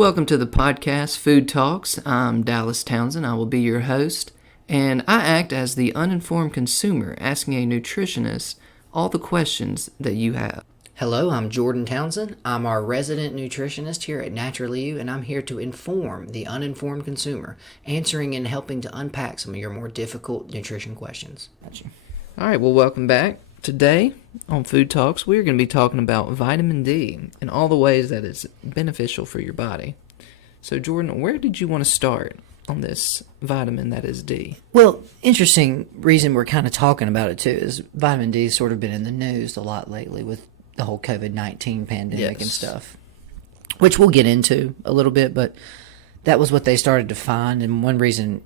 Welcome to the podcast, Food Talks. I'm Dallas Townsend. I will be your host, and I act as the uninformed consumer asking a nutritionist all the questions that you have. Hello, I'm Jordan Townsend. I'm our resident nutritionist here at Naturally You, and I'm here to inform the uninformed consumer, answering and helping to unpack some of your more difficult nutrition questions. Gotcha. All right, well, welcome back. Today on Food Talks, we're going to be talking about vitamin D and all the ways that it's beneficial for your body. So, Jordan, where did you want to start on this vitamin that is D? Well, interesting reason we're kind of talking about it too is vitamin D has sort of been in the news a lot lately with the whole COVID-19 pandemic and stuff, which we'll get into a little bit, but that was what they started to find, and one reason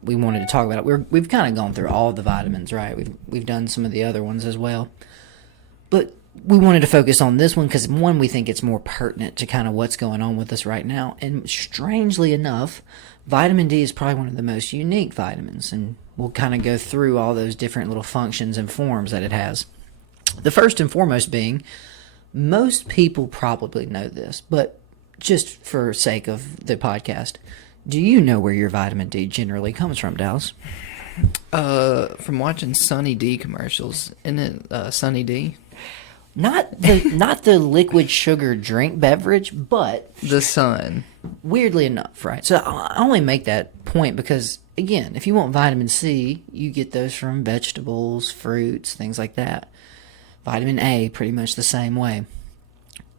we wanted to talk about it. We've kind of gone through all the vitamins, right? We've done some of the other ones as well, but we wanted to focus on this one because, one, we think it's more pertinent to kind of what's going on with us right now, and strangely enough, vitamin D is probably one of the most unique vitamins, and we'll kind of go through all those different little functions and forms that it has. The first and foremost being, most people probably know this, but just for sake of the podcast, do you know where your vitamin D generally comes from, Dallas? From watching Sunny D commercials. Isn't it Sunny D? Not the liquid sugar drink beverage, but the sun. Weirdly enough, right? So I only make that point because, again, if you want vitamin C, you get those from vegetables, fruits, things like that. Vitamin A, pretty much the same way.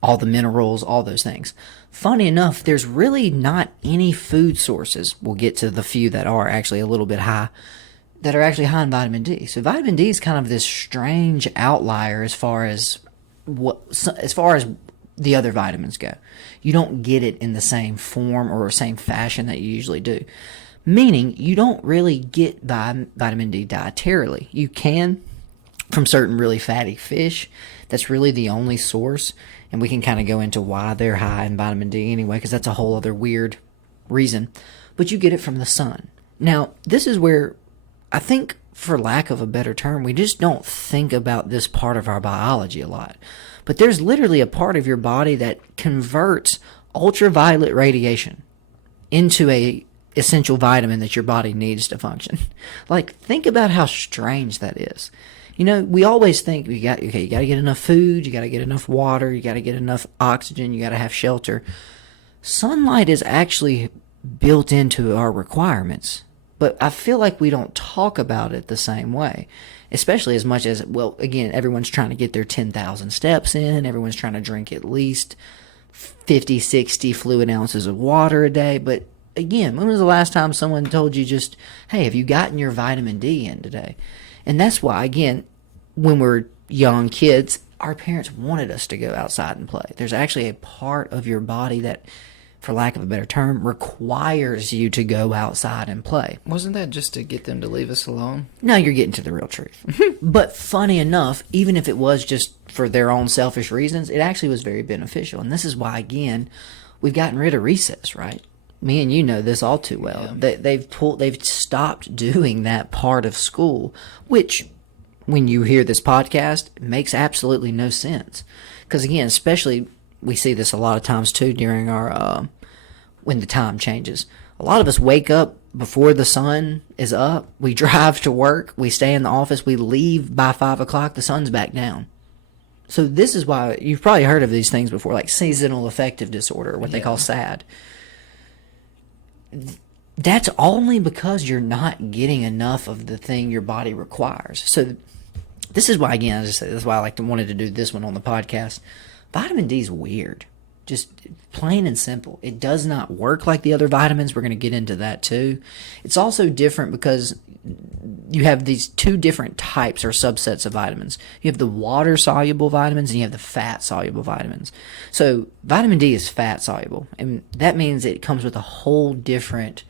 All the minerals, all those things. Funny enough, there's really not any food sources, we'll get to the few that are actually a little bit high, that are actually high in vitamin D. So vitamin D is kind of this strange outlier as far as the other vitamins go. You don't get it in the same form or same fashion that you usually do. Meaning, you don't really get vitamin D dietarily. You can from certain really fatty fish. That's really the only source, and we can kind of go into why they're high in vitamin D anyway, because that's a whole other weird reason. But you get it from the sun. Now, this is where I think, for lack of a better term, we just don't think about this part of our biology a lot. But there's literally a part of your body that converts ultraviolet radiation into a essential vitamin that your body needs to function. Like, think about how strange that is. You know, we always think you got to get enough food, you got to get enough water, you got to get enough oxygen, you got to have shelter. Sunlight is actually built into our requirements, but I feel like we don't talk about it the same way, especially as much as, well, again, everyone's trying to get their 10,000 steps in, everyone's trying to drink at least 50, 60 fluid ounces of water a day, but again, when was the last time someone told you just, hey, have you gotten your vitamin D in today? And that's why, again, when we're young kids, our parents wanted us to go outside and play. There's actually a part of your body that, for lack of a better term, requires you to go outside and play. Wasn't that just to get them to leave us alone? Now you're getting to the real truth. But funny enough, even if it was just for their own selfish reasons, it actually was very beneficial. And this is why, again, we've gotten rid of recess, right? Me and you know this all too well. Yeah. They've stopped doing that part of school, which, when you hear this podcast, makes absolutely no sense. Because again, especially we see this a lot of times too during our when the time changes. A lot of us wake up before the sun is up. We drive to work. We stay in the office. We leave by 5 o'clock. The sun's back down. So this is why you've probably heard of these things before, like seasonal affective disorder, or what they call SAD. That's only because you're not getting enough of the thing your body requires. So this is why, again, as I said, this is why I wanted to do this one on the podcast. Vitamin D is weird. Just plain and simple. It does not work like the other vitamins. We're going to get into that too. It's also different because you have these two different types or subsets of vitamins. You have the water-soluble vitamins and you have the fat-soluble vitamins. So vitamin D is fat-soluble, and that means it comes with a whole different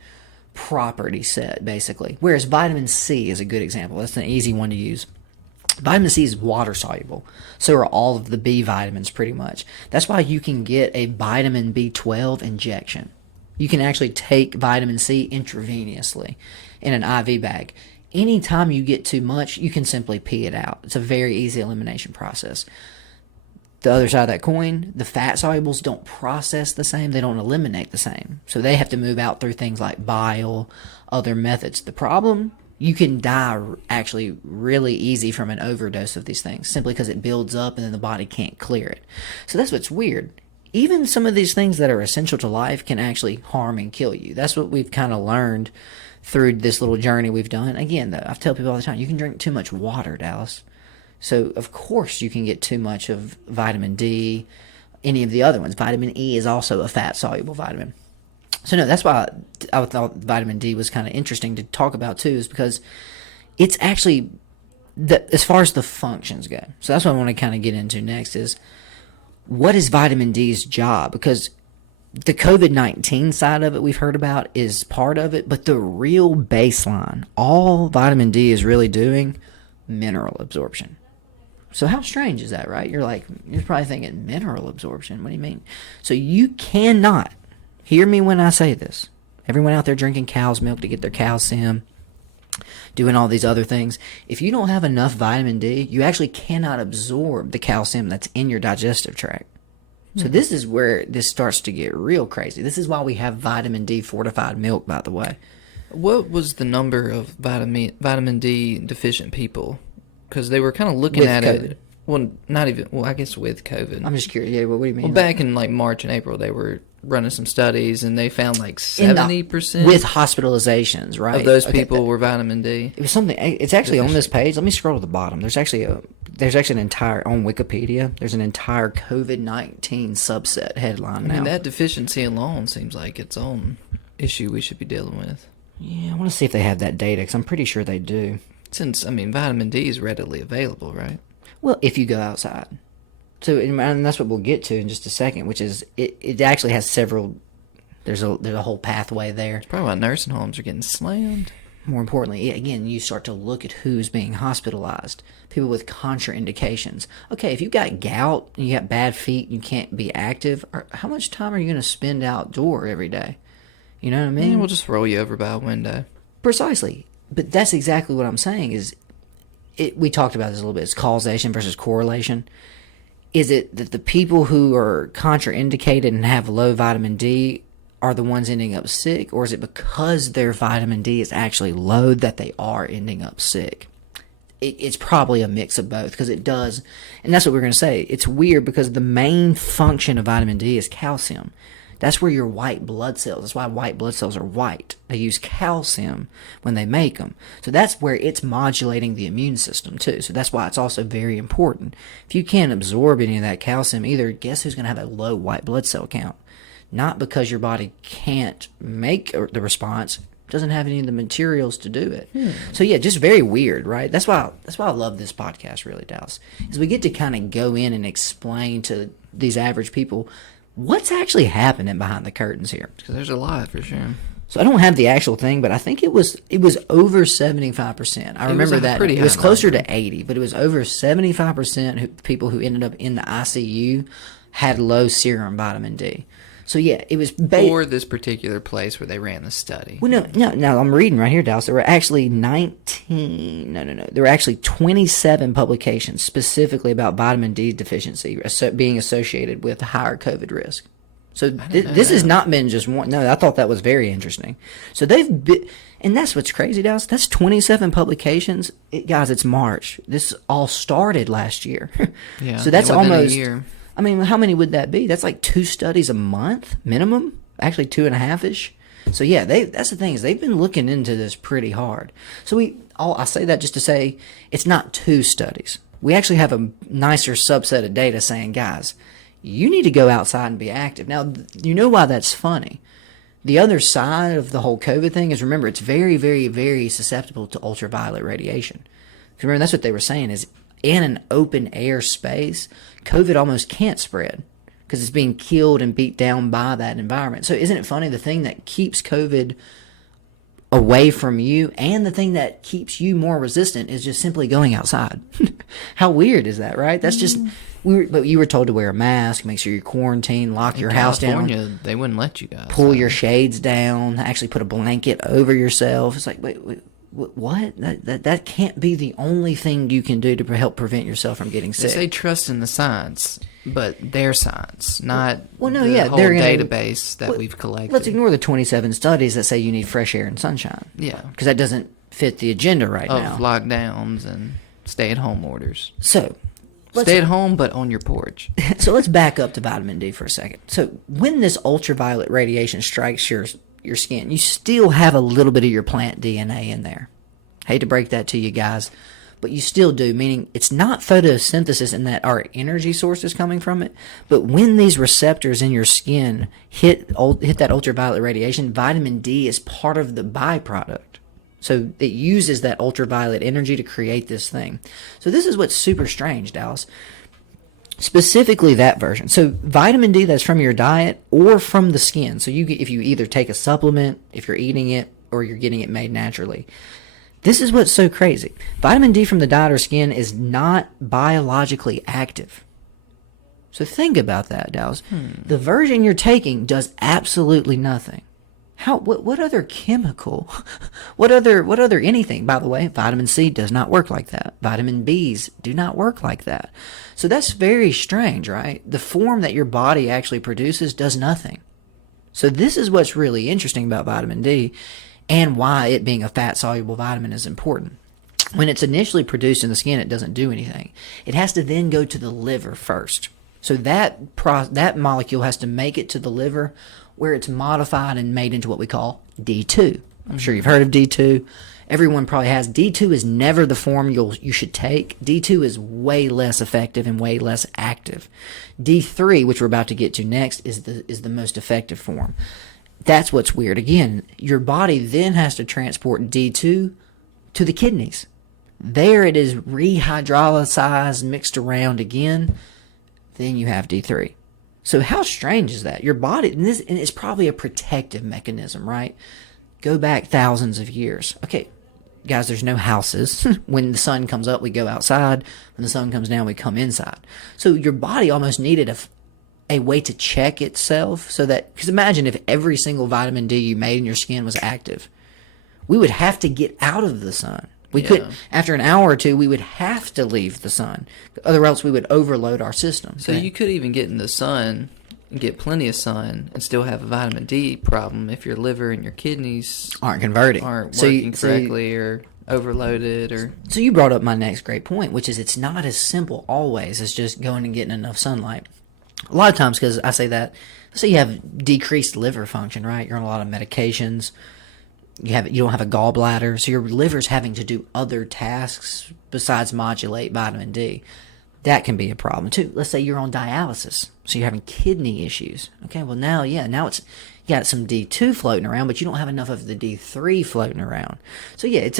property set, basically. Whereas vitamin C is a good example. That's an easy one to use. Vitamin C is water-soluble. So are all of the B vitamins, pretty much. That's why you can get a vitamin B12 injection. You can actually take vitamin C intravenously in an IV bag. Anytime you get too much, you can simply pee it out. It's a very easy elimination process. the other side of that coin, the fat solubles don't process the same. They don't eliminate the same. So they have to move out through things like bile, other methods. The problem, you can die actually really easy from an overdose of these things simply because it builds up and then the body can't clear it. So that's what's weird. Even some of these things that are essential to life can actually harm and kill you. That's what we've kind of learned through this little journey we've done. Again, though, I tell people all the time, you can drink too much water, Dallas. So, of course, you can get too much of vitamin D, any of the other ones. Vitamin E is also a fat-soluble vitamin. So, no, that's why I thought vitamin D was kind of interesting to talk about, too, is because it's actually, as far as the functions go. So that's what I want to kind of get into next is, what is vitamin D's job? Because the COVID-19 side of it we've heard about is part of it, but the real baseline, all vitamin D is really doing, mineral absorption. So how strange is that, right? You're probably thinking, mineral absorption? What do you mean? So you cannot, hear me when I say this, everyone out there drinking cow's milk to get their calcium, doing all these other things, if you don't have enough vitamin D, you actually cannot absorb the calcium that's in your digestive tract. So this is where this starts to get real crazy. This is why we have vitamin D fortified milk, by the way. What was the number of vitamin D deficient people? Because they were kind of looking With at COVID. it. Well, not even. Well, I guess with COVID. I'm just curious. Yeah, what do you mean? Well, back in like March and April, they were running some studies, and they found like 70% with hospitalizations, right? of those Okay, people were vitamin D. it was something. It's actually on this page. Let me scroll to the bottom. There's actually an entire on Wikipedia. There's an entire COVID-19 subset headline now. I mean, that deficiency alone seems like its own issue we should be dealing with. Yeah, I want to see if they have that data because I'm pretty sure they do. Since, I mean, vitamin D is readily available, right? Well, if you go outside. So, and that's what we'll get to in just a second, which is it actually has several. There's a whole pathway there. It's probably why nursing homes are getting slammed. More importantly, again, you start to look at who's being hospitalized. People with contraindications. Okay, if you've got gout, and you got bad feet, you can't be active, how much time are you going to spend outdoor every day? You know what I mean? Yeah, we'll just roll you over by a window. Precisely. But that's exactly what I'm saying is, we talked about this a little bit. It's causation versus correlation. Is it that the people who are contraindicated and have low vitamin D are the ones ending up sick? Or is it because their vitamin D is actually low that they are ending up sick? It's probably a mix of both because it does. And that's what we're going to say. It's weird because the main function of vitamin D is calcium. That's where your white blood cells, that's why white blood cells are white. They use calcium when they make them. So that's where it's modulating the immune system too. So that's why it's also very important. If you can't absorb any of that calcium either, guess who's going to have a low white blood cell count? Not because your body can't make the response, doesn't have any of the materials to do it. So yeah, just very weird, right? That's why I love this podcast really, Dallas, is we get to kind of go in and explain to these average people what's actually happening behind the curtains here. Because there's a lot, for sure. So I don't have the actual thing, but I think it was over 75%. I remember that. It was closer to 80, but it was over 75% people who ended up in the ICU had low serum vitamin D. So yeah, it was for this particular place where they ran the study. Well, no. I'm reading right here, Dallas. There were actually there were actually 27 publications specifically about vitamin D deficiency being associated with higher COVID risk. So this has not been just one. No, I thought that was very interesting. So they've been, and that's what's crazy, Dallas. That's 27 publications. Guys, it's March. This all started last year. Yeah. So that's within almost a year. I mean, how many would that be? That's like 2 studies a month minimum. Actually, 2.5-ish. So yeah, that's the thing is they've been looking into this pretty hard. So I say that just to say it's not 2 studies. We actually have a nicer subset of data saying, guys, you need to go outside and be active. Now, you know why that's funny. The other side of the whole COVID thing is, remember, it's very, very, very susceptible to ultraviolet radiation. Because remember, that's what they were saying is, in an open air space, COVID almost can't spread because it's being killed and beat down by that environment. So isn't it funny? The thing that keeps COVID away from you and the thing that keeps you more resistant is just simply going outside. How weird is that, right? That's just but you were told to wear a mask, make sure you quarantine, lock your house down. California, they wouldn't let you guys. Pull your shades down, actually put a blanket over yourself. It's like, wait, What? That can't be the only thing you can do to help prevent yourself from getting They sick. say trust in the science, but their science, not Well, no, the yeah, whole they're gonna- database that well, we've collected. Let's ignore the 27 studies that say you need fresh air and sunshine. Yeah. Because that doesn't fit the agenda right Of now. lockdowns and stay-at-home orders. So, let's, Stay at home, but on your porch. so let's back up to vitamin D for a second. So when this ultraviolet radiation strikes your skin, you still have a little bit of your plant DNA in there. Hate to break that to you guys, but you still do, meaning it's not photosynthesis in that our energy source is coming from it, but when these receptors in your skin hit that ultraviolet radiation, vitamin D is part of the byproduct. So it uses that ultraviolet energy to create this thing. So this is what's super strange, Dallas. Specifically that version. So vitamin D that's from your diet or from the skin. So if you either take a supplement, if you're eating it, or you're getting it made naturally. This is what's so crazy. Vitamin D from the diet or skin is not biologically active. So think about that, Dallas. The version you're taking does absolutely nothing. What other chemical? What other anything? By the way, vitamin C does not work like that. Vitamin Bs do not work like that. So that's very strange, right? The form that your body actually produces does nothing. So this is what's really interesting about vitamin D and why it being a fat-soluble vitamin is important. When it's initially produced in the skin, it doesn't do anything. It has to then go to the liver first. So that molecule has to make it to the liver where it's modified and made into what we call D2. I'm sure you've heard of D2. Everyone probably has. D2 is never the form you should take. D2 is way less effective and way less active. D3, which we're about to get to next, is the most effective form. That's what's weird. Again, your body then has to transport D2 to the kidneys. There it is rehydrolyzed, mixed around again. Then you have D3. So how strange is that? Your body, and it's probably a protective mechanism, right? Go back thousands of years. Okay, guys, there's no houses. When the sun comes up, we go outside. When the sun comes down, we come inside. So your body almost needed a way to check itself so that, because imagine if every single vitamin D you made in your skin was active. We would have to get out of the sun. We could, after an hour or two, we would have to leave the sun. Or else we would overload our system. So you could even get in the sun, get plenty of sun, and still have a vitamin D problem if your liver and your kidneys aren't converting. Aren't working correctly or overloaded. Or So you brought up my next great point, which is it's not as simple always as just going and getting enough sunlight. A lot of times, because I say that, let's say you have decreased liver function, right? You're on a lot of medications. You don't have a gallbladder, so your liver's having to do other tasks besides modulate vitamin D. That can be a problem too. Let's say you're on dialysis, so you're having kidney issues. Okay, well now you got some D2 floating around, but you don't have enough of the D3 floating around. So yeah, it's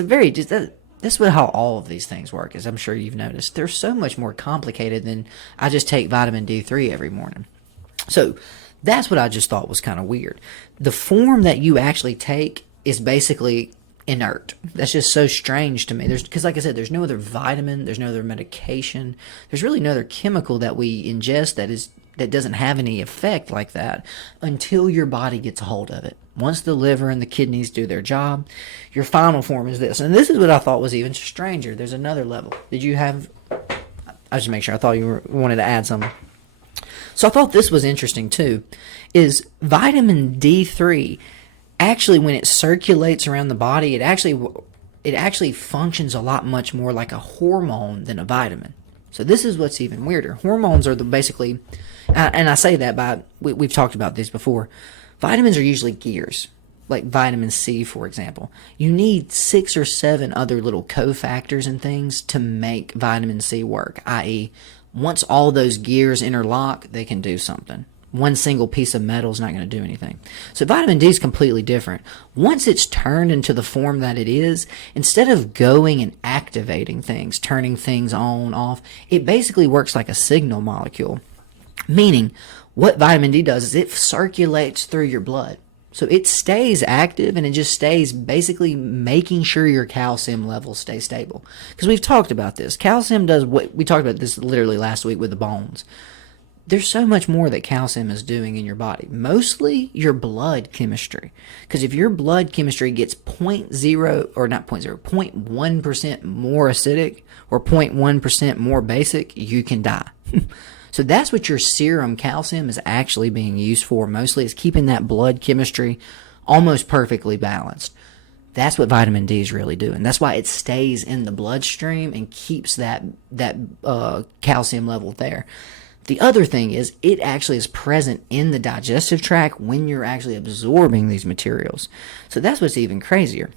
that's how all of these things work, as I'm sure you've noticed. They're so much more complicated than I just take vitamin D3 every morning. So that's what I just thought was kind of weird. The form that you actually take is basically inert. That's just so strange to me. Because like I said, there's no other vitamin, there's no other medication, there's really no other chemical that we ingest that doesn't have any effect like that until your body gets a hold of it. Once the liver and the kidneys do their job, your final form is this. And this is what I thought was even stranger. There's another level. Did you have... I just make sure. I thought you wanted to add something. So I thought this was interesting too, is vitamin D3... actually, when it circulates around the body, it actually functions a lot much more like a hormone than a vitamin. So this is what's even weirder. Hormones are basically, and I say that we've talked about this before. Vitamins are usually gears, like vitamin C, for example. You need 6 or 7 other little cofactors and things to make vitamin C work, i.e., once all those gears interlock, they can do something. One single piece of metal is not going to do anything. So vitamin D is completely different. Once it's turned into the form that it is, instead of going and activating things, turning things on, off, it basically works like a signal molecule. Meaning, what vitamin D does is it circulates through your blood. So it stays active and it just stays basically making sure your calcium levels stay stable. Because we've talked about this. Calcium does what we talked about this literally last week with the bones. there's so much more that calcium is doing in your body. Mostly your blood chemistry. Because if your blood chemistry gets 0.1% more acidic or 0.1% more basic, you can die. So that's what your serum calcium is actually being used for. Mostly is keeping that blood chemistry almost perfectly balanced. That's what vitamin D is really doing. That's why it stays in the bloodstream and keeps that calcium level there. The other thing is it actually is present in the digestive tract when you're actually absorbing these materials. So that's what's even crazier.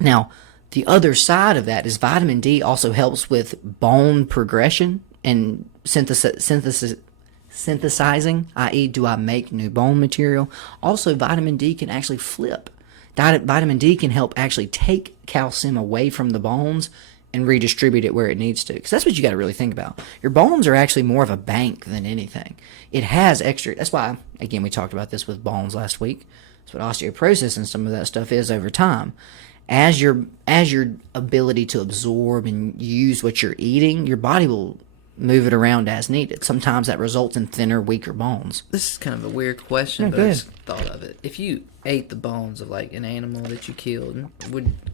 Now, the other side of that is vitamin D also helps with bone progression and synthesizing, i.e., do I make new bone material? Also, vitamin D can actually flip. Vitamin D can help actually take calcium away from the bones and redistribute it where it needs to. Because that's what you got to really think about. Your bones are actually more of a bank than anything. It has extra. That's why, again, we talked about this with bones last week. That's what osteoporosis and some of that stuff is over time. As your ability to absorb and use what you're eating, your body will move it around as needed. Sometimes that results in thinner, weaker bones. This is kind of a weird question, but I just thought of it. If you ate the bones of like an animal that you killed,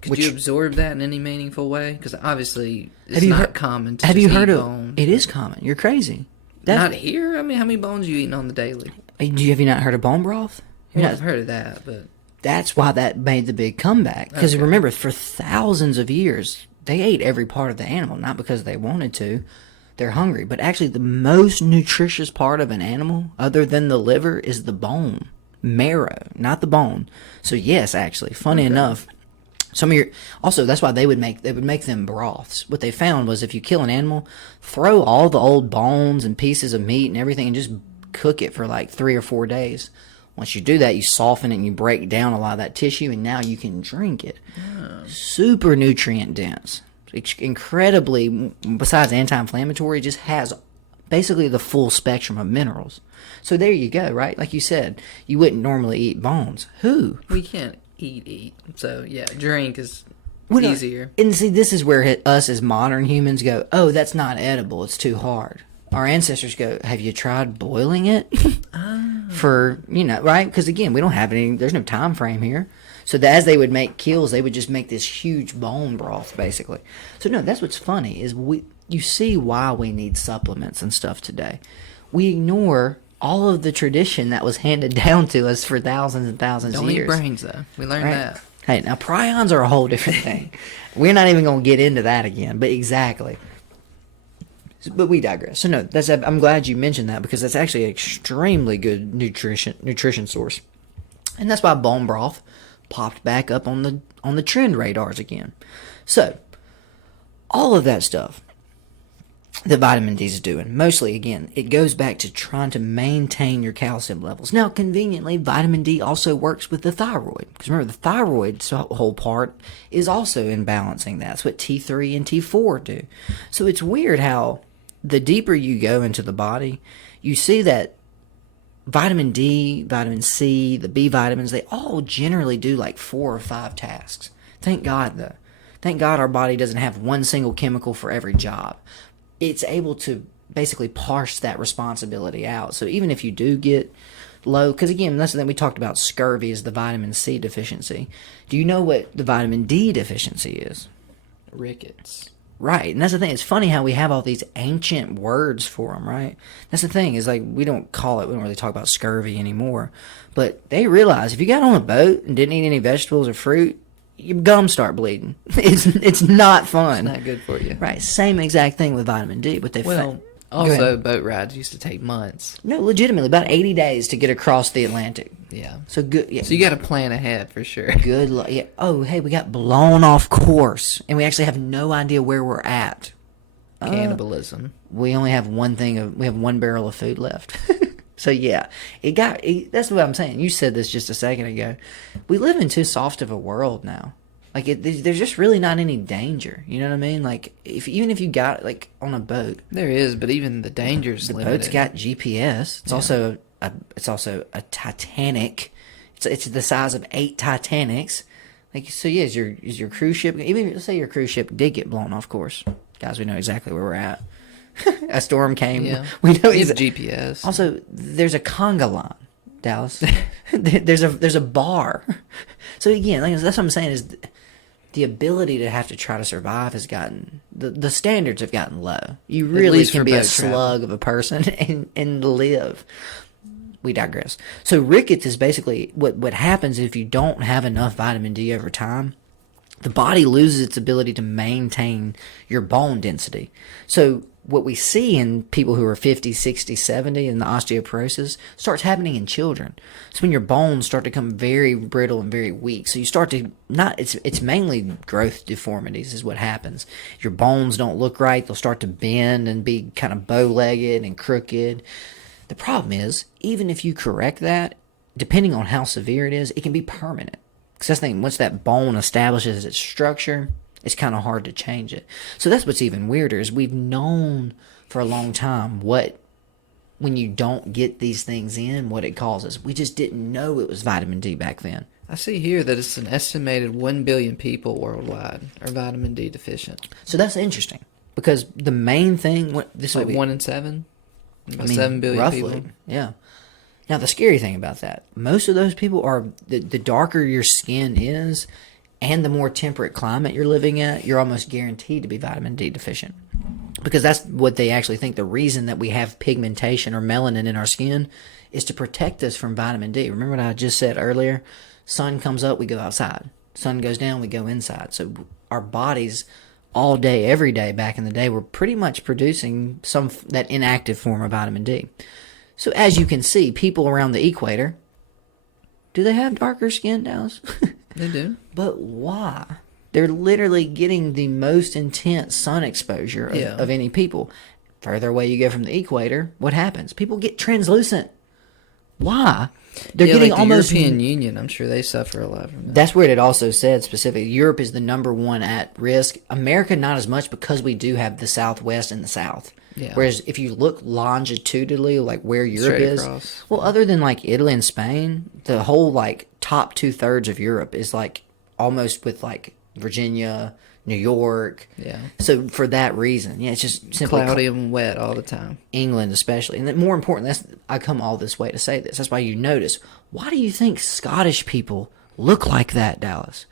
could you absorb that in any meaningful way? Because obviously it's not common to eat bone. It is common. You're crazy. Not here? I mean, how many bones are you eating on the daily? Have you not heard of bone broth? I've heard of that, but... That's why that made the big comeback. Because remember, for thousands of years, they ate every part of the animal, not because they wanted to. They're hungry. But actually, the most nutritious part of an animal, other than the liver, is the bone. Marrow, not the bone. So yes, actually, funny enough, also that's why they would make them broths. What they found was if you kill an animal, throw all the old bones and pieces of meat and everything and just cook it for like 3 or 4 days. Once you do that, you soften it and you break down a lot of that tissue, and now you can drink it. Super nutrient dense. Incredibly, besides anti-inflammatory, it just has basically the full spectrum of minerals. So there you go, right? Like you said, you wouldn't normally eat bones. Who? We can't eat. So yeah, drink is easier. And see, this is where us as modern humans go, oh, that's not edible. It's too hard. Our ancestors go, have you tried boiling it? For, right? Because again, we don't have there's no time frame here. So as they would make kills, they would just make this huge bone broth, basically. So no, that's what's funny, is you see why we need supplements and stuff today. We ignore all of the tradition that was handed down to us for thousands and thousands of years. Don't eat brains, though. We learned that. Hey, now prions are a whole different thing. We're not even going to get into that again, but exactly. But we digress. So no, I'm glad you mentioned that, because that's actually an extremely good nutrition source. And that's why bone broth popped back up on the trend radars again. So all of that stuff that vitamin D is doing, mostly, again, it goes back to trying to maintain your calcium levels. Now, conveniently, vitamin D also works with the thyroid. Because remember, the thyroid whole part is also in balancing that. That's what T3 and T4 do. So it's weird how the deeper you go into the body, you see that vitamin D, vitamin C, the B vitamins, they all generally do like 4 or 5 tasks. Thank God, though. Thank God our body doesn't have one single chemical for every job. It's able to basically parse that responsibility out. So even if you do get low, because again, that's the thing we talked about, scurvy is the vitamin C deficiency. Do you know what the vitamin D deficiency is? Rickets. Right, and that's the thing. It's funny how we have all these ancient words for them, right? That's the thing, is like we don't really talk about scurvy anymore. But they realize if you got on a boat and didn't eat any vegetables or fruit, your gums start bleeding. It's not fun. It's not good for you. Right, same exact thing with vitamin D. But also, boat rides used to take months. No, legitimately, about 80 days to get across the Atlantic. Yeah. So good. Yeah. So you got to plan ahead for sure. Good luck. Yeah. Oh, hey, we got blown off course, and we actually have no idea where we're at. Cannibalism. We only have we have 1 barrel of food left. So yeah, that's what I'm saying. You said this just a second ago. We live in too soft of a world now. Like there's just really not any danger. You know what I mean? Like even if you got like on a boat, there is, but even the danger's limited. The boat's got GPS. It's also a Titanic. It's the size of 8 Titanics. Like so, yeah. Is your cruise ship? Even let's say your cruise ship did get blown off course, guys. We know exactly where we're at. A storm came. Yeah. We know He's he's GPS. Also, there's a conga line, Dallas. there's a bar. So again, like, that's what I'm saying is the ability to have to try to survive has gotten the standards have gotten low. You really least can for be a boat travel. slug of a person and live. We digress. So rickets is basically what happens if you don't have enough vitamin D over time. The body loses its ability to maintain your bone density. So what we see in people who are 50, 60, 70 and the osteoporosis starts happening in children. So when your bones start to become very brittle and very weak. So you start to it's mainly growth deformities is what happens. Your bones don't look right. They'll start to bend and be kind of bow-legged and crooked. The problem is, even if you correct that, depending on how severe it is, it can be permanent. Because that's the thing, once that bone establishes its structure, it's kind of hard to change it. So that's what's even weirder is we've known for a long time when you don't get these things in, what it causes. We just didn't know it was vitamin D back then. I see here that it's an estimated 1 billion people worldwide are vitamin D deficient. So that's interesting because the main thing, this Like will be, 1 in 7? About I mean, 7 billion roughly, people. yeah. Now, the scary thing about that, most of those people are, the darker your skin is and the more temperate climate you're living at, you're almost guaranteed to be vitamin D deficient. Because that's what they actually think. The reason that we have pigmentation or melanin in our skin is to protect us from vitamin D. Remember what I just said earlier? Sun comes up, we go outside. Sun goes down, we go inside. So our bodies all day, every day back in the day were pretty much producing that inactive form of vitamin D. So as you can see, people around the equator, do they have darker skin, Dallas? They do. But why? They're literally getting the most intense sun exposure of any people. Further away you go from the equator, what happens? People get translucent. Why? They're getting like the almost... European Union, I'm sure they suffer a lot from that. That's where it also said specifically, Europe is the number one at risk. America, not as much because we do have the Southwest and the South. Yeah. Whereas if you look longitudinally, like where Europe Straight is, across. well, other than like Italy and Spain, the whole like top 2/3 of Europe is like almost with like Virginia, New York. Yeah. So for that reason, yeah, it's just simply Cloudy and wet all the time. England especially. And then more important, I come all this way to say this. That's why you notice, why do you think Scottish people look like that, Dallas?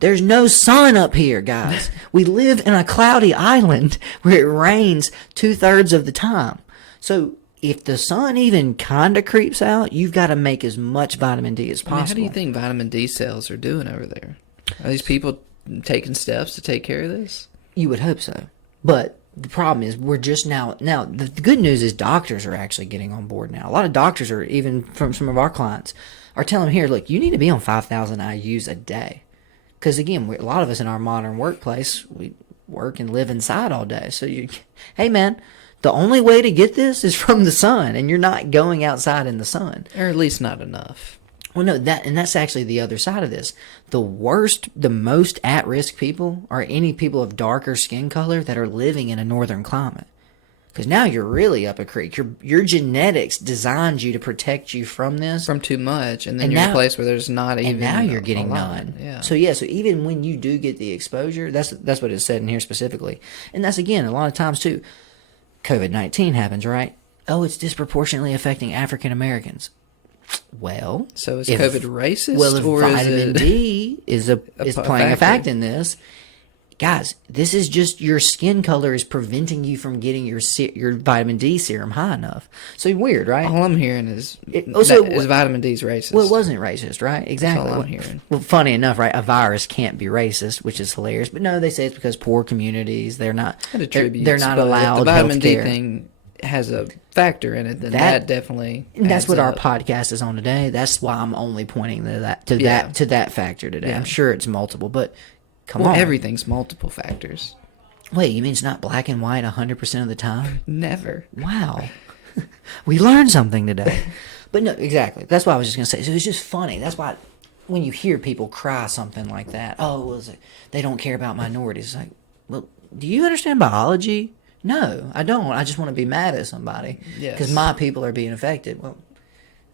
There's no sun up here, guys. We live in a cloudy island where it rains 2/3 of the time. So if the sun even kind of creeps out, you've got to make as much vitamin D as possible. I mean, how do you think vitamin D cells are doing over there? Are these people taking steps to take care of this? You would hope so. But the problem is we're just now the good news is doctors are actually getting on board now. A lot of doctors are, even from some of our clients, are telling them here, look, you need to be on 5,000 IUs a day. Because again, a lot of us in our modern workplace, we work and live inside all day. So hey man, the only way to get this is from the sun, and you're not going outside in the sun. Or at least not enough. Well, no, that's actually the other side of this. The most at-risk people are any people of darker skin color that are living in a northern climate. Because now you're really up a creek. Your genetics designed you to protect you from this. From too much, and then And you're in now- a place where there's not even. And now you're getting a lot. none. Yeah. So so even when you do get the exposure, that's what it said in here specifically. And that's, again, a lot of times too, COVID-19 happens, right? Oh, it's disproportionately affecting African Americans. Well, So is if- COVID racist? Well, if or vitamin is it D is playing a factor? fact in this, guys, this is just your skin color is preventing you from getting your vitamin D serum high enough. So weird, right? All I'm hearing is is vitamin D's racist. Well, it wasn't racist, right? Exactly. all I'm hearing. Well, funny enough, right? A virus can't be racist, which is hilarious. But no, they say it's because poor communities, they're not It attributes, they're not but if allowed the vitamin D healthcare. thing has a factor in it, then that definitely. And that's adds what our up. podcast is on today. That's why I'm only pointing to that Yeah. that factor today. Yeah. I'm sure it's multiple, but come Well, on. everything's multiple factors. Wait, you mean it's not black and white 100% of the time? Never. Wow. We learned something today. But no, exactly. That's what I was just going to say. So it's just funny. That's why when you hear people cry something like that, they don't care about minorities. It's like, well, do you understand biology? No, I don't. I just want to be mad at somebody Yes. because my people are being affected. Well,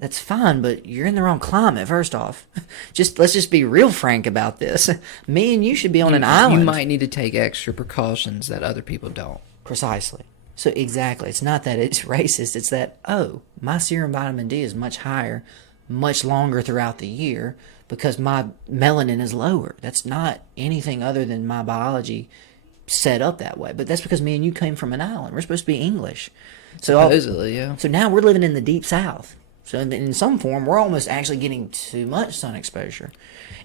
that's fine, but you're in the wrong climate, first off. Let's just be real frank about this. Me and you should be on an island. You might need to take extra precautions that other people don't. Precisely. So exactly, it's not that it's racist. It's that, oh, my serum vitamin D is much higher, much longer throughout the year because my melanin is lower. That's not anything other than my biology set up that way. But that's because me and you came from an island. We're supposed to be English. Supposedly, yeah. So now we're living in the deep south. So in some form, we're almost actually getting too much sun exposure.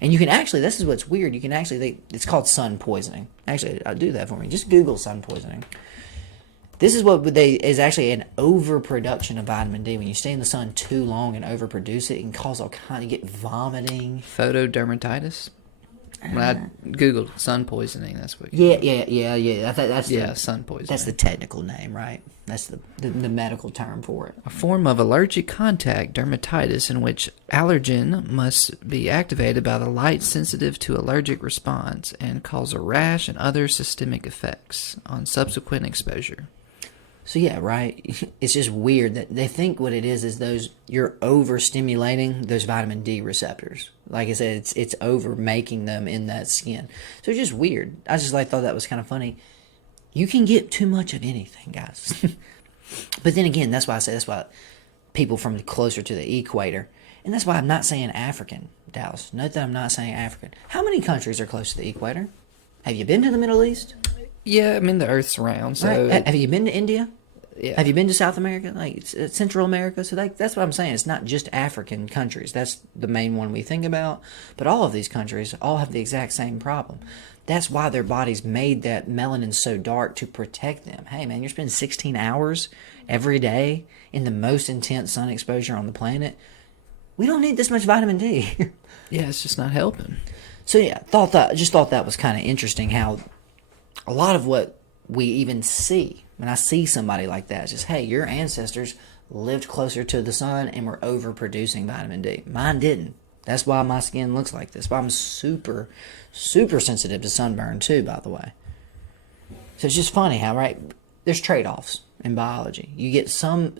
And you can actually, this is what's weird, you can actually, it's called sun poisoning. Actually, I'll do that for me. Just Google sun poisoning. This is what is actually an overproduction of vitamin D. When you stay in the sun too long and overproduce it, it can cause all kind of, get vomiting. Photodermatitis? When I Googled sun poisoning, that's what Yeah. That's sun poisoning. That's the technical name, right? That's the medical term for it. A form of allergic contact dermatitis in which allergen must be activated by the light sensitive to allergic response and cause a rash and other systemic effects on subsequent exposure. So yeah, right. It's just weird that they think what it is those you're overstimulating those vitamin D receptors. Like I said, it's over making them in that skin. So it's just weird. I just thought that was kind of funny. You can get too much of anything, guys. But then again, that's why people from closer to the equator, and that's why I'm not saying African, Dallas. Note that I'm not saying African. How many countries are close to the equator? Have you been to the Middle East? Yeah, I mean, the Earth's round, so... Right. Have you been to India? Yeah. Have you been to South America, like Central America? So that's what I'm saying. It's not just African countries. That's the main one we think about. But all of these countries all have the exact same problem. That's why their bodies made that melanin so dark to protect them. Hey, man, you're spending 16 hours every day in the most intense sun exposure on the planet. We don't need this much vitamin D. Yeah, it's just not helping. So yeah, thought that was kind of interesting how a lot of what we even see when I see somebody like that, it's just, hey, your ancestors lived closer to the sun and were overproducing vitamin D. Mine didn't. That's why my skin looks like this. Why I'm super, super sensitive to sunburn too, by the way. So it's just funny how, right, there's trade-offs in biology. You get some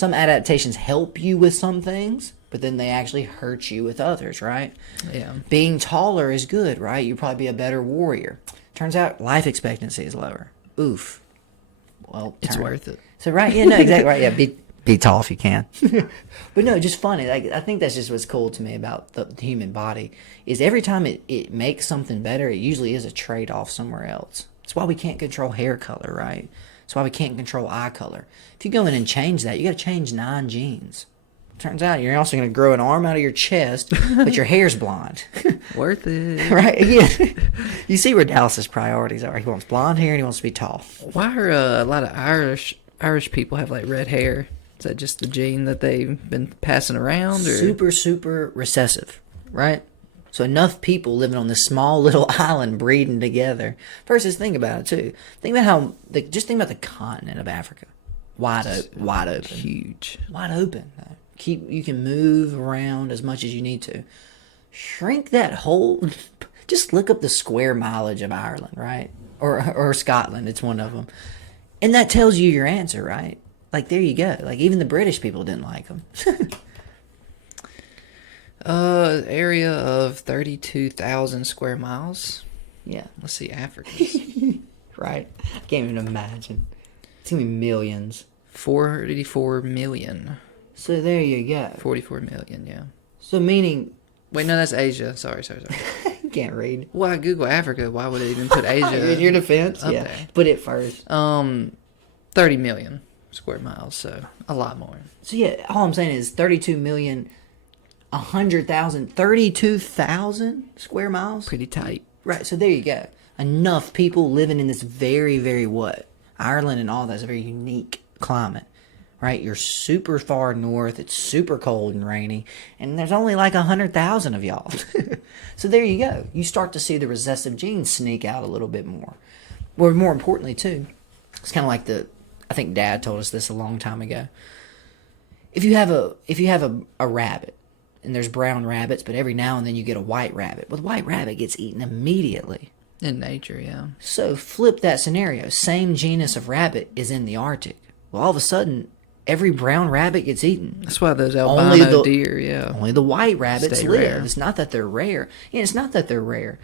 adaptations help you with some things, but then they actually hurt you with others, right? Yeah. Being taller is good, right? You'd probably be a better warrior. Turns out life expectancy is lower. Oof. Well, It's worth it. So, right, yeah, no, exactly right. Yeah, be tall if you can. But no, just funny. Like, I think that's just what's cool to me about the human body is every time it makes something better, it usually is a trade-off somewhere else. That's why we can't control hair color, right? That's why we can't control eye color. If you go in and change that, you got to change 9 genes. Turns out you're also going to grow an arm out of your chest, but your hair's blonde. Worth it. Right? Again, you see where Dallas's priorities are. He wants blonde hair and he wants to be tall. Why are a lot of Irish people have like red hair? Is that just the gene that they've been passing around? Or? Super, super recessive, right? So enough people living on this small little island breeding together. Versus, think about it too. Think about just think about the continent of Africa. Wide open. Huge. Wide open. You can move around as much as you need to. Shrink that whole. Just look up the square mileage of Ireland, right? Or Scotland. It's one of them, and that tells you your answer, right? Like there you go. Like even the British people didn't like them. Area of 32,000 square miles. Yeah. Let's see, Africa. Right. I can't even imagine. It's gonna be millions. 44 million. So there you go. 44 million, yeah. So meaning... Wait, no, that's Asia. Sorry. You can't read. Well, I Google Africa. Why would it even put Asia in your defense? up Yeah. there? Put it first. 30 million square miles, so a lot more. So yeah, all I'm saying is 32 million, 100,000, 32,000 square miles? Pretty tight. Right, so there you go. Enough people living in this very, very what? Ireland and all that's a very unique climate. Right, you're super far north, it's super cold and rainy, and there's only like 100,000 of y'all. So there you go. You start to see the recessive genes sneak out a little bit more. Or more importantly, too, it's kind of like I think Dad told us this a long time ago. If you have a rabbit, and there's brown rabbits, but every now and then you get a white rabbit. Well, the white rabbit gets eaten immediately. In nature, yeah. So flip that scenario. Same genus of rabbit is in the Arctic. Well, all of a sudden, every brown rabbit gets eaten. That's why those albino deer, yeah. Only the white rabbits Stay live. rare. It's not that they're rare. Yeah, it's not that they're rare.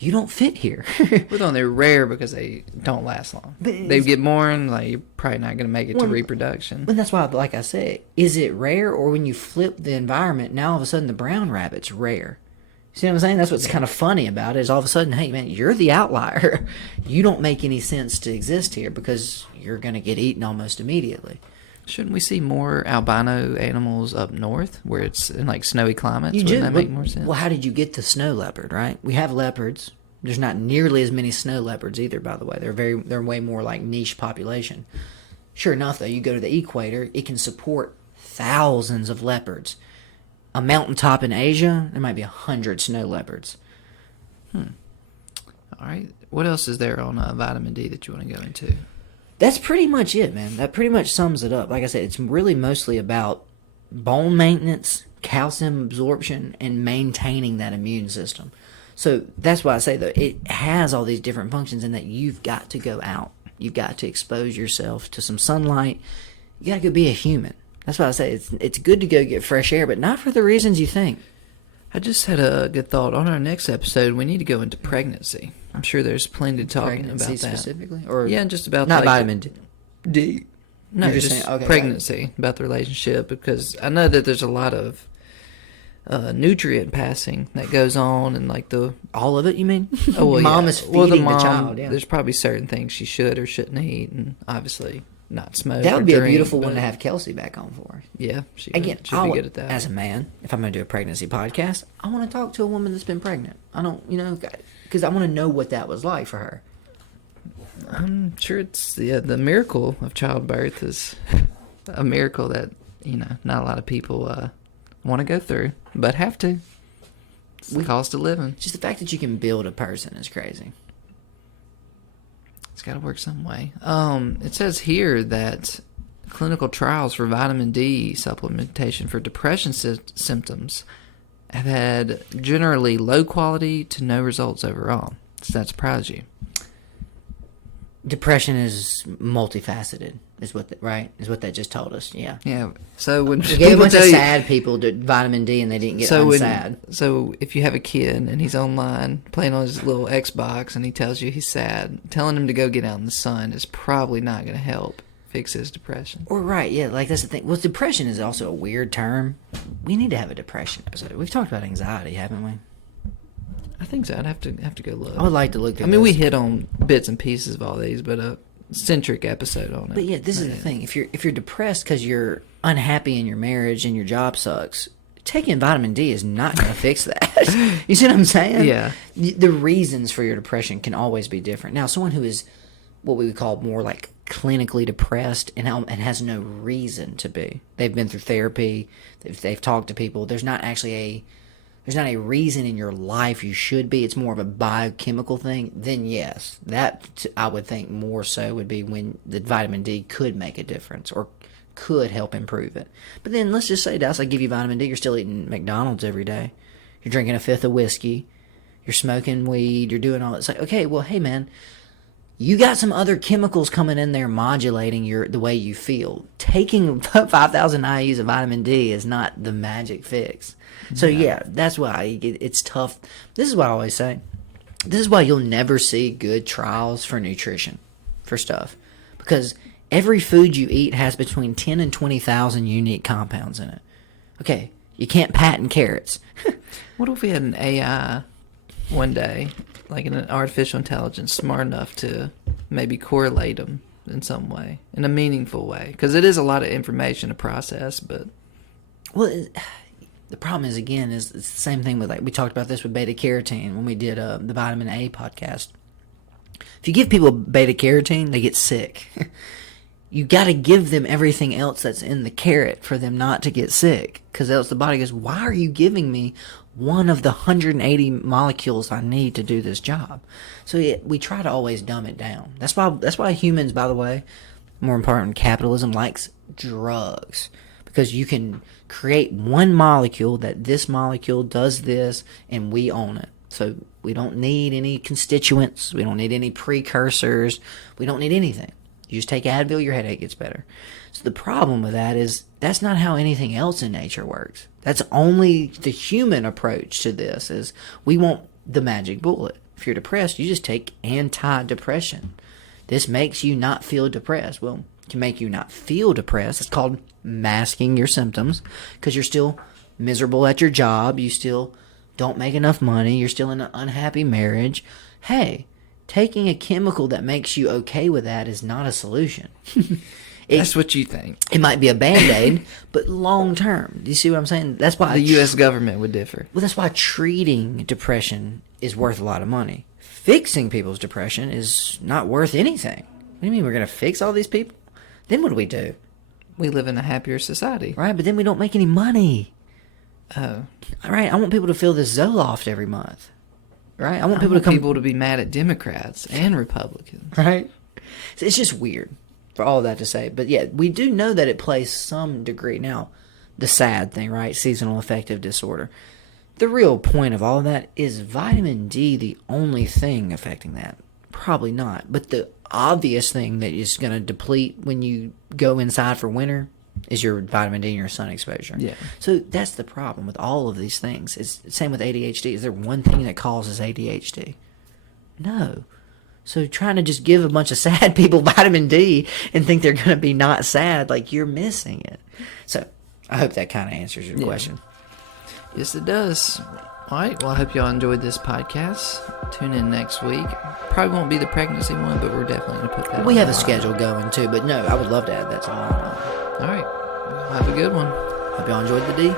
you don't fit here. Well, they're rare because they don't last long. They get born, like, you're probably not going to make it to reproduction. But that's why, like I said, is it rare, or when you flip the environment, now all of a sudden the brown rabbit's rare? See what I'm saying? That's what's kind of funny about it, is all of a sudden, hey, man, you're the outlier. You don't make any sense to exist here because you're going to get eaten almost immediately. Shouldn't we see more albino animals up north where it's in, like, snowy climates? Wouldn't that make more sense? Well, how did you get the snow leopard, right? We have leopards. There's not nearly as many snow leopards either, by the way. They're way more like niche population. Sure enough, though, you go to the equator, it can support thousands of leopards. A mountaintop in Asia, there might be 100 snow leopards. All right. What else is there on vitamin D that you want to go into? That's pretty much it, man. That pretty much sums it up. Like I said, it's really mostly about bone maintenance, calcium absorption, and maintaining that immune system. So that's why I say, though, it has all these different functions in that you've got to go out. You've got to expose yourself to some sunlight. You got to go be a human. That's why I say it's good to go get fresh air, but not for the reasons you think. I just had a good thought. On our next episode, we need to go into pregnancy. I'm sure there's plenty to talk about that. Specifically? Or yeah, just about not like, vitamin D. No, You're just saying, okay, pregnancy, about the relationship, because I know that there's a lot of nutrient passing that goes on, and like all of it, you mean? Oh, well, mom yeah. is feeding the mom, the child. Yeah, there's probably certain things she should or shouldn't eat, and obviously not smoke. That would or be drink, a beautiful but one to have Kelsey back on for. Yeah, she'd Again, be good at that. As a man, if I'm going to do a pregnancy podcast, I want to talk to a woman that's been pregnant. I don't, because I want to know what that was like for her. I'm sure it's the miracle of childbirth is a miracle that not a lot of people want to go through, but have to. It's the cost of living. Just the fact that you can build a person is crazy. It's got to work some way. It says here that clinical trials for vitamin D supplementation for depression symptoms have had generally low quality to no results overall. Does that surprise you? Depression is multifaceted, is what that just told us. Yeah. Yeah. So when we gave a bunch of sad people vitamin D and they didn't get sad. So if you have a kid and he's online playing on his little Xbox and he tells you he's sad, telling him to go get out in the sun is probably not going to help fix his depression. Or right, yeah, like that's the thing. Well, depression is also a weird term. We need to have a depression episode. We've talked about anxiety, haven't we? I think so. I'd have to go look. I would like to look. I mean, we hit on bits and pieces of all these, but a centric episode on it. But yeah, this is the thing. If you're depressed because you're unhappy in your marriage and your job sucks, taking vitamin D is not going to fix that. You see what I'm saying? Yeah. The reasons for your depression can always be different. Now, someone who is what we would call more like clinically depressed and has no reason to be. They've been through therapy. They've talked to people. There's not a reason in your life you should be. It's more of a biochemical thing. Then yes, that I would think more so would be when the vitamin D could make a difference or could help improve it. But then let's just say, Dallas, I give you vitamin D. You're still eating McDonald's every day. You're drinking a fifth of whiskey. You're smoking weed. You're doing all that. It's like, okay, well, hey man, you got some other chemicals coming in there modulating the way you feel. Taking 5,000 IUs of vitamin D is not the magic fix. So yeah, that's why it's tough. This is what I always say. This is why you'll never see good trials for nutrition, for stuff. Because every food you eat has between 10 and 20,000 unique compounds in it. Okay, you can't patent carrots. What if we had an AI one day, like an artificial intelligence, smart enough to maybe correlate them in some way, in a meaningful way? Because it is a lot of information to process, but... Well, the problem is, again, is it's the same thing with, like, we talked about this with beta-carotene when we did the vitamin A podcast. If you give people beta-carotene, they get sick. You got to give them everything else that's in the carrot for them not to get sick, because else the body goes, why are you giving me one of the 180 molecules I need to do this job? So we try to always dumb it down. That's why humans, by the way, more important, capitalism likes drugs. Because you can create one molecule that this molecule does this, and we own it. So we don't need any constituents. We don't need any precursors. We don't need anything. You just take Advil, your headache gets better. So the problem with that is that's not how anything else in nature works. That's only the human approach to this is we want the magic bullet. If you're depressed, you just take antidepressant. This makes you not feel depressed. Well, it can make you not feel depressed. It's called masking your symptoms because you're still miserable at your job. You still don't make enough money. You're still in an unhappy marriage. Hey, taking a chemical that makes you okay with that is not a solution. That's what you think. It might be a Band-Aid, but long term. Do you see what I'm saying? That's why The U.S. government would differ. Well, that's why treating depression is worth a lot of money. Fixing people's depression is not worth anything. What do you mean we're going to fix all these people? Then what do we do? We live in a happier society. Right, but then we don't make any money. Oh. All right, I want people to feel this Zoloft every month. Right? I want People people to be mad at Democrats and Republicans. Right? So it's just weird for all of that to say. But yeah, we do know that it plays some degree. Now, the sad thing, right? Seasonal affective disorder. The real point of all of that, is vitamin D the only thing affecting that? Probably not. But the obvious thing that is going to deplete when you go inside for winter is your vitamin D and your sun exposure. Yeah. So that's the problem with all of these things. It's the same with ADHD. Is there one thing that causes ADHD? No. So trying to just give a bunch of sad people vitamin D and think they're going to be not sad, like, you're missing it. So I hope that kind of answers your question. Yes, it does. All right. Well, I hope y'all enjoyed this podcast. Tune in next week. Probably won't be the pregnancy one, but we're definitely going to put that We have a on. schedule going too, but no, I would love to add that to the line. All right. Well, have a good one. Hope y'all enjoyed the D.